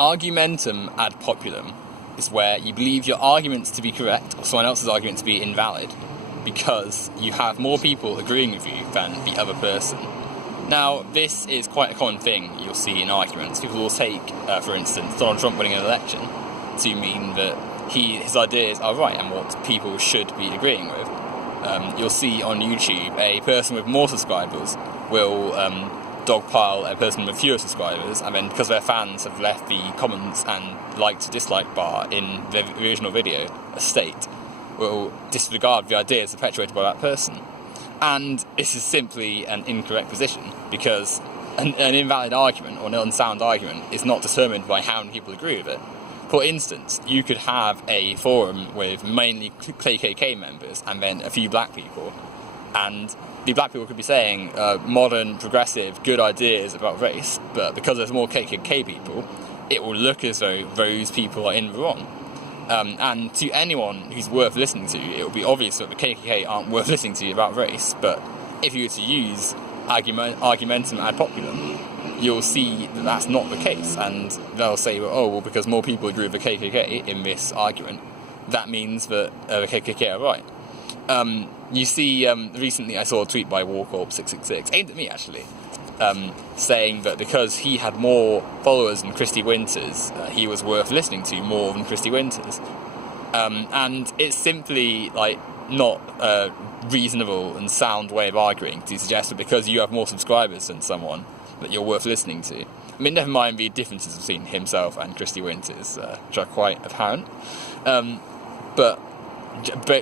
Argumentum Ad Populum is where you believe your arguments to be correct or someone else's argument to be invalid because you have more people agreeing with you than the other person. Now, this is quite a common thing you'll see in arguments. People will take, for instance, Donald Trump winning an election to mean that his ideas are right and what people should be agreeing with. You'll see on YouTube a person with more subscribers will dogpile a person with fewer subscribers, and then because their fans have left the comments and like to dislike bar in the original video, a state will disregard the ideas perpetuated by that person. And this is simply an incorrect position, because an invalid argument or an unsound argument is not determined by how many people agree with it. For instance, you could have a forum with mainly KKK members and then a few black people, and the black people could be saying modern, progressive, good ideas about race, but because there's more KKK people, it will look as though those people are in the wrong. And to anyone who's worth listening to, it will be obvious that the KKK aren't worth listening to about race, but if you were to use Argumentum Ad Populum, you'll see that that's not the case, and they'll say, well, because more people agree with the KKK in this argument, that means that the KKK are right. You see, recently I saw a tweet by Warcorp666, aimed at me actually, saying that because he had more followers than Christy Winters, he was worth listening to more than Christy Winters. And it's simply not a reasonable and sound way of arguing to suggest that because you have more subscribers than someone that you're worth listening to. I mean, never mind the differences between himself and Christy Winters, which are quite apparent. But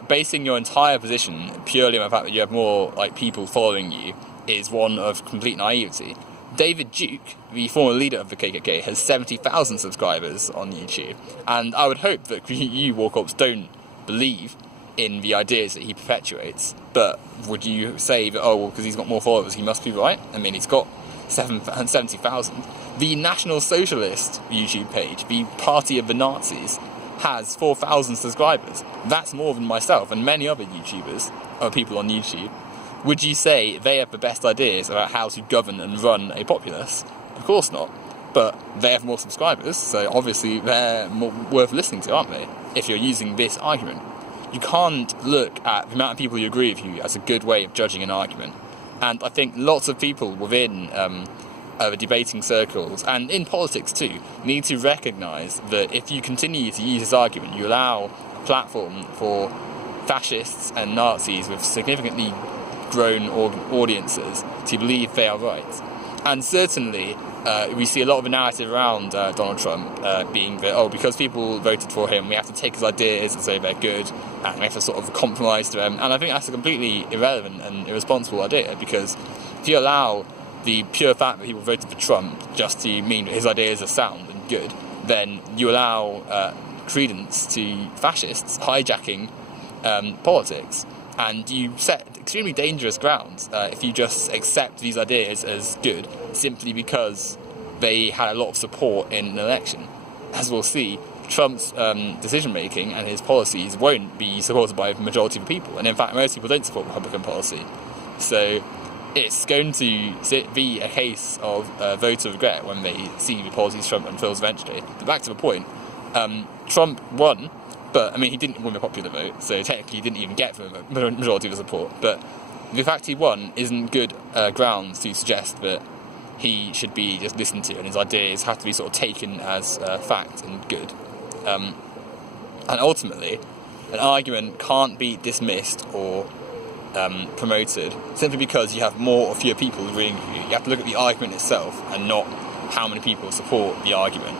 basing your entire position purely on the fact that you have more people following you is one of complete naivety. David Duke, the former leader of the KKK, has 70,000 subscribers on YouTube, and I would hope that you Warcorps don't believe in the ideas that he perpetuates, but would you say that, because he's got more followers, he must be right? I mean, he's got 70,000. The National Socialist YouTube page, the party of the Nazis, has 4,000 subscribers. That's more than myself and many other YouTubers, or people on YouTube. Would you say they have the best ideas about how to govern and run a populace? Of course not. But they have more subscribers, so obviously they're more worth listening to, aren't they? If you're using this argument. You can't look at the amount of people who agree with you as a good way of judging an argument. And I think lots of people within the debating circles, and in politics too, need to recognise that if you continue to use this argument, you allow a platform for fascists and Nazis with significantly grown audiences to believe they are right. And certainly, we see a lot of the narrative around Donald Trump being that, because people voted for him, we have to take his ideas and say they're good, and we have to sort of compromise to them. And I think that's a completely irrelevant and irresponsible idea, because if you allow the pure fact that people voted for Trump just to mean that his ideas are sound and good, then you allow credence to fascists hijacking politics. And you set extremely dangerous grounds if you just accept these ideas as good simply because they had a lot of support in an election. As we'll see, Trump's decision-making and his policies won't be supported by the majority of the people. And in fact, most people don't support Republican policy. So it's going to be a case of vote of regret when they see the policies Trump unfurls eventually. But back to the point, Trump won. But, I mean, he didn't win the popular vote, so technically he didn't even get the majority of the support. But the fact he won isn't good grounds to suggest that he should be just listened to and his ideas have to be sort of taken as fact and good. And ultimately, an argument can't be dismissed or promoted simply because you have more or fewer people agreeing with you. You have to look at the argument itself and not how many people support the argument.